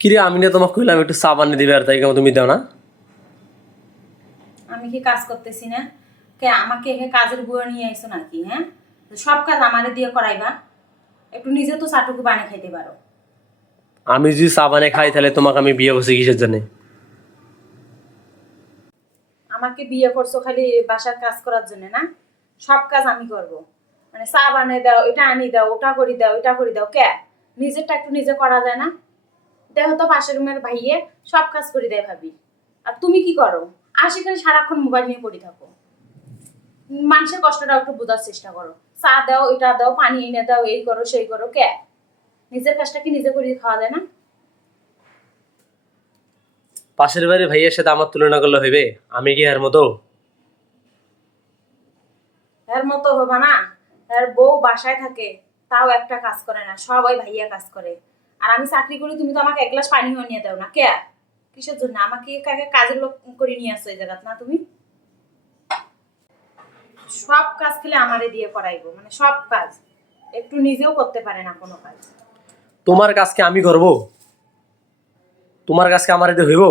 কিরে আমি না তোমাকে কইলাম একটু চা বানিয়ে দিবে আর তাই কেমন তুমি দাও না? আমি কি কাজ করতেছি না? কে আমাকে এখানে কাজের বুয়া নিয়ে আইছো নাকি? হ্যাঁ, তো সব কাজ আমারে দিয়ে করাইবা? একটু নিজে তো চাটুকু বানিয়ে খাইতে পারো। আমি যদি চা বানিয়ে খাই তাহলে তোমাকে আমি বিয়ে করছি কিসের জন্য? আমাকে বিয়ে করছো খালি বাসার কাজ করার জন্য না? সব কাজ আমি করব। মানে চা বানিয়ে দাও, এটা আনি দাও, ওটা করে দাও, এটা করে দাও, কে নিজেরটা একটু নিজে করা যায় না? দেখো তো পাশের রুমের ভাইয়ে সব কাজ করে দেয় ভাবি, আর তুমি কি করো? আশেখানে সারাক্ষণ মোবাইল নিয়ে পড়ে থাকো। মানুষের কষ্টটা একটু বোঝার চেষ্টা করো। চা দাও, এটা দাও, পানি এনে দাও, এই করো সেই করো, কে নিজের কাজটা কি নিজে করে খাওয়া যায় না? পাশের বাড়ির ভাইয়ের সাথে আমার তুলনা করলে হইবে? আমি কি এর মতো? এর মতো হবে না। এর বউ বাসায় থাকে, তাও একটা কাজ করে না, সবাই ভাইয়া কাজ করে। আর আমি চাকরি করি, তুমি তো আমাকে এক গ্লাস পানিও নিয়ে দাও না, কে কিসের জন্য? আমাকে কাকে কাজের লোক করে নিয়ে আসছো এই জায়গাত না? তুমি সব কাজ খেলে আমারে দিয়ে করাইবো, মানে সব কাজ। একটু নিজেও করতে পারে না কোনো কাজ। তোমার কাজকে আমি করব? তোমার কাজকে আমার এতে হইব?